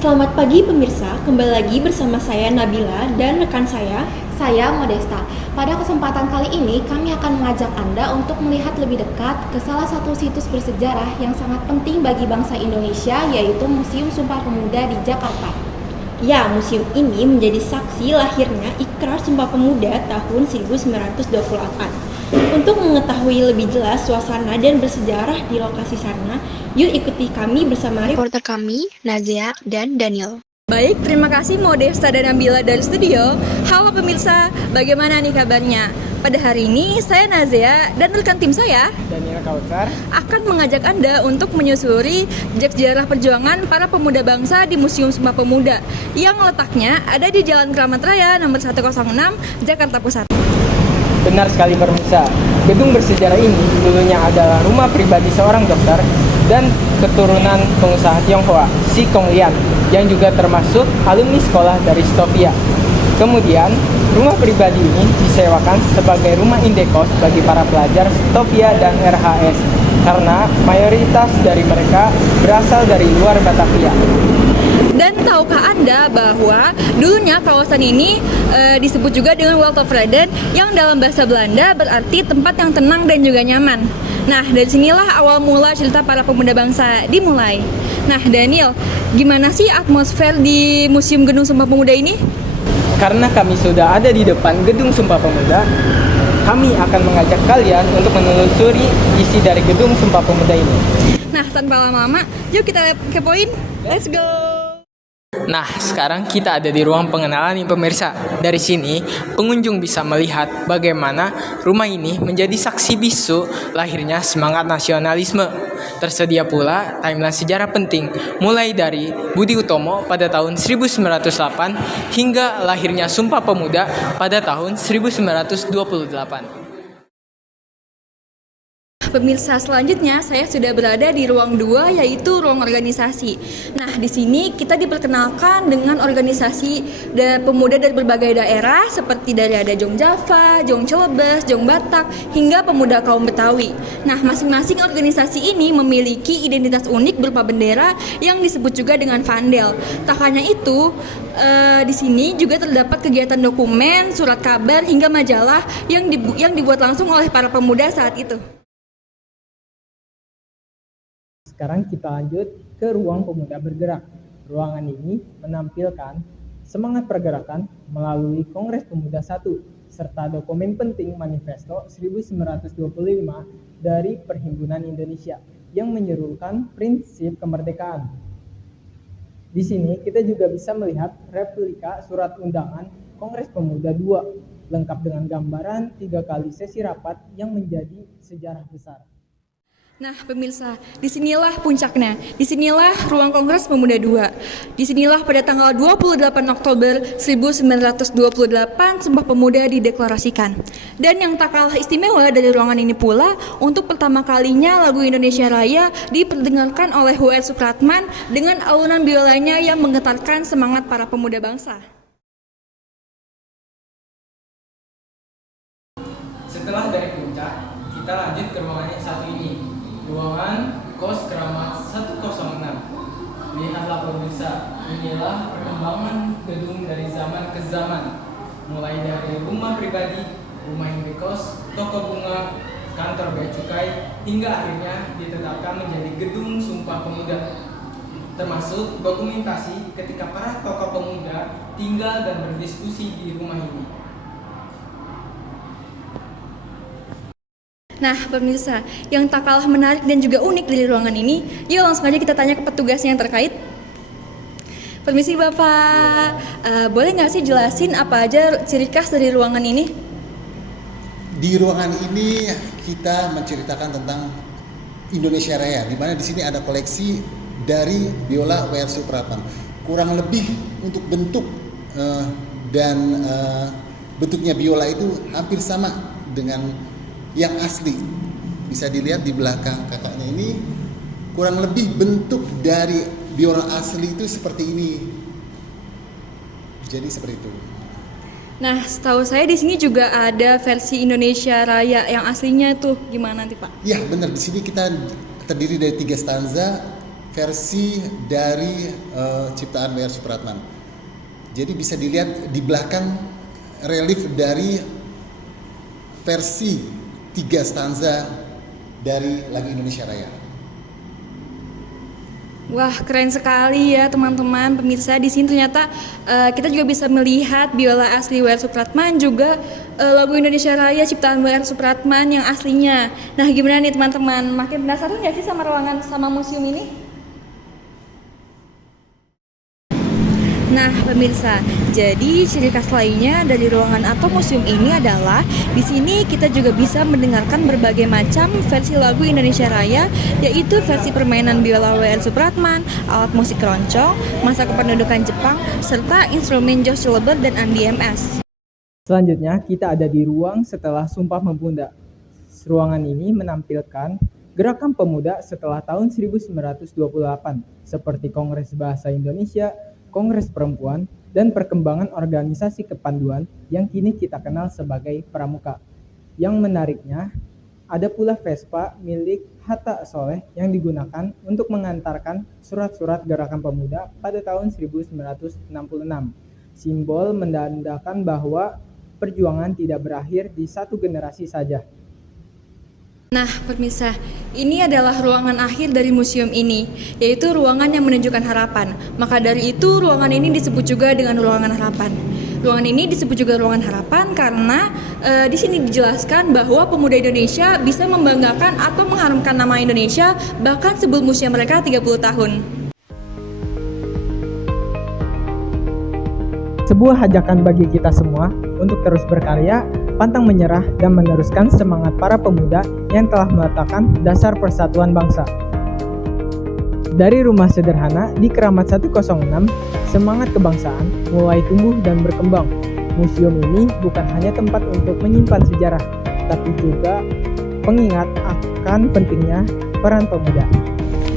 Selamat pagi pemirsa, kembali lagi bersama saya Nabila dan rekan saya Modesta. Pada kesempatan kali ini, kami akan mengajak Anda untuk melihat lebih dekat ke salah satu situs bersejarah yang sangat penting bagi bangsa Indonesia, yaitu Museum Sumpah Pemuda di Jakarta. Ya, museum ini menjadi saksi lahirnya Ikrar Sumpah Pemuda tahun 1928. Untuk mengetahui lebih jelas suasana dan bersejarah di lokasi sana, yuk ikuti kami bersama Reporter kami, Nazia dan Daniel. Baik, terima kasih Modesta dan Nabila dari studio. Halo pemirsa, bagaimana nih kabarnya? Pada hari ini, saya Nazia dan rekan tim saya Daniel Kautsar akan mengajak Anda untuk menyusuri jejak sejarah perjuangan para pemuda bangsa di Museum Sumpah Pemuda yang letaknya ada di Jalan Keramat Raya nomor 106, Jakarta Pusat. Benar sekali pemirsa, gedung bersejarah ini dulunya adalah rumah pribadi seorang dokter dan keturunan pengusaha Tionghoa, Si Kong Lian, yang juga termasuk alumni sekolah dari Stovia. Kemudian, rumah pribadi ini disewakan sebagai rumah indekos bagi para pelajar Stovia dan RHS, karena mayoritas dari mereka berasal dari luar Batavia. Dan tahukah Anda bahwa dulunya kawasan ini disebut juga dengan Waldhof-Reden yang dalam bahasa Belanda berarti tempat yang tenang dan juga nyaman. Nah, dari sinilah awal mula cerita para pemuda bangsa dimulai. Nah, Daniel, gimana sih atmosfer di Museum Gedung Sumpah Pemuda ini? Karena kami sudah ada di depan Gedung Sumpah Pemuda, kami akan mengajak kalian untuk menelusuri isi dari Gedung Sumpah Pemuda ini. Nah, tanpa lama-lama, yuk kita kepoin. Let's go! Nah, sekarang kita ada di ruang pengenalan nih pemirsa. Dari sini, pengunjung bisa melihat bagaimana rumah ini menjadi saksi bisu lahirnya semangat nasionalisme. Tersedia pula timeline sejarah penting, mulai dari Budi Utomo pada tahun 1908 hingga lahirnya Sumpah Pemuda pada tahun 1928. Pemirsa, selanjutnya saya sudah berada di ruang 2, yaitu ruang organisasi. Nah, di sini kita diperkenalkan dengan organisasi pemuda dari berbagai daerah seperti dari ada Jong Java, Jong Celebes, Jong Batak, hingga pemuda kaum Betawi. Nah, masing-masing organisasi ini memiliki identitas unik berupa bendera yang disebut juga dengan vandel. Tak hanya itu, di sini juga terdapat kegiatan dokumen, surat kabar, hingga majalah yang dibuat langsung oleh para pemuda saat itu. Sekarang kita lanjut ke ruang pemuda bergerak. Ruangan ini menampilkan semangat pergerakan melalui Kongres Pemuda 1 serta dokumen penting Manifesto 1925 dari Perhimpunan Indonesia yang menyerukan prinsip kemerdekaan. Di sini kita juga bisa melihat replika surat undangan Kongres Pemuda 2 lengkap dengan gambaran 3 kali sesi rapat yang menjadi sejarah besar. Nah, pemirsa, disinilah puncaknya. Disinilah ruang Kongres Pemuda 2. Disinilah pada tanggal 28 Oktober 1928 Sumpah Pemuda dideklarasikan. Dan yang tak kalah istimewa dari ruangan ini pula, untuk pertama kalinya lagu Indonesia Raya diperdengarkan oleh W.R. Supratman dengan alunan biolanya yang menggetarkan semangat para pemuda bangsa. Setelah dari puncak, kita lanjut ke ruangan yang satu ini. Ruangan Kos Keramat 106. Lihatlah pemirsa, inilah perkembangan gedung dari zaman ke zaman. Mulai dari rumah pribadi, rumah indekos, toko bunga, kantor bea cukai, hingga akhirnya ditetapkan menjadi Gedung Sumpah Pemuda. Termasuk dokumentasi ketika para tokoh pemuda tinggal dan berdiskusi di rumah ini. Nah, pemirsa, yang tak kalah menarik dan juga unik dari ruangan ini, yuk langsung aja kita tanya ke petugasnya yang terkait. Permisi Bapak, boleh nggak sih jelasin apa aja ciri khas dari ruangan ini? Di ruangan ini kita menceritakan tentang Indonesia Raya, di mana di sini ada koleksi dari biola W.R. Supratman. Kurang lebih untuk bentuk dan bentuknya biola itu hampir sama dengan yang asli. Bisa dilihat di belakang kakaknya ini, kurang lebih bentuk dari biola asli itu seperti ini. Jadi seperti itu. Nah, setahu saya di sini juga ada versi Indonesia Raya yang aslinya tuh gimana nanti Pak? Ya benar, di sini kita terdiri dari 3 stanza versi dari ciptaan W.R. Supratman. Jadi bisa dilihat di belakang relief dari versi 3 stanza dari lagu Indonesia Raya. Wah, keren sekali ya teman-teman pemirsa. Di sini ternyata kita juga bisa melihat biola asli W.R. Supratman, juga lagu Indonesia Raya ciptaan W.R. Supratman yang aslinya. Nah, gimana nih teman-teman? Makin penasaran nggak sih sama ruangan sama museum ini? Nah, pemirsa, jadi ciri khas lainnya dari ruangan atau museum ini adalah di sini kita juga bisa mendengarkan berbagai macam versi lagu Indonesia Raya, yaitu versi permainan biola W.R. Supratman, alat musik keroncong, masa kependudukan Jepang, serta instrumen Jos Cilleber dan Andi MS. Selanjutnya, kita ada di ruang setelah Sumpah Pemuda. Ruangan ini menampilkan gerakan pemuda setelah tahun 1928, seperti Kongres Bahasa Indonesia, Kongres Perempuan, dan perkembangan organisasi kepanduan yang kini kita kenal sebagai Pramuka. Yang menariknya, ada pula Vespa milik Hatta Soleh yang digunakan untuk mengantarkan surat-surat gerakan pemuda pada tahun 1966. Simbol menandakan bahwa perjuangan tidak berakhir di satu generasi saja. Nah, pemirsa, ini adalah ruangan akhir dari museum ini, yaitu ruangan yang menunjukkan harapan. Maka dari itu, ruangan ini disebut juga dengan ruangan harapan. Ruangan ini disebut juga ruangan harapan karena di sini dijelaskan bahwa pemuda Indonesia bisa membanggakan atau mengharumkan nama Indonesia bahkan sebelum usia mereka 30 tahun. Sebuah ajakan bagi kita semua untuk terus berkarya, pantang menyerah, dan meneruskan semangat para pemuda yang telah meletakkan dasar persatuan bangsa. Dari rumah sederhana di Keramat 106, semangat kebangsaan mulai tumbuh dan berkembang. Museum ini bukan hanya tempat untuk menyimpan sejarah, tapi juga pengingat akan pentingnya peran pemuda.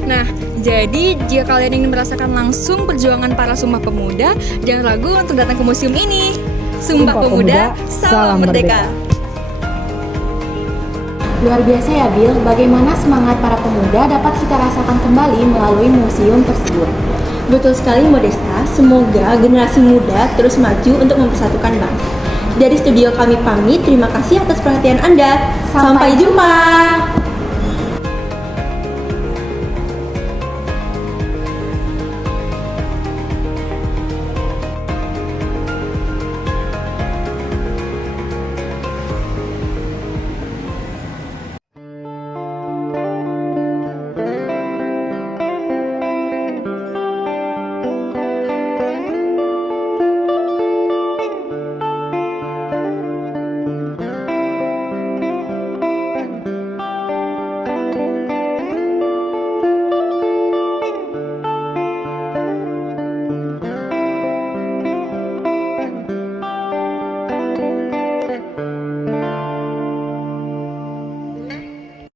Nah, jadi jika kalian ingin merasakan langsung perjuangan para Sumpah Pemuda, jangan ragu untuk datang ke museum ini. Sumpah Pemuda, salam merdeka. Luar biasa ya Bill, bagaimana semangat para pemuda dapat kita rasakan kembali melalui museum tersebut. Betul sekali Modesta, semoga generasi muda terus maju untuk mempersatukan bangsa. Dari studio kami pamit, terima kasih atas perhatian Anda. Sampai jumpa.